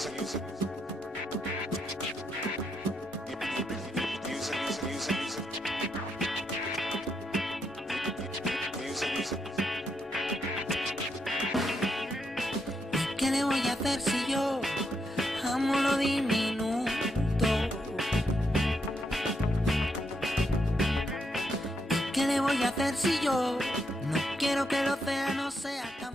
¿Qué le voy a hacer si yo amo lo diminuto? ¿Qué le voy a hacer si yo no quiero que el océano sea tan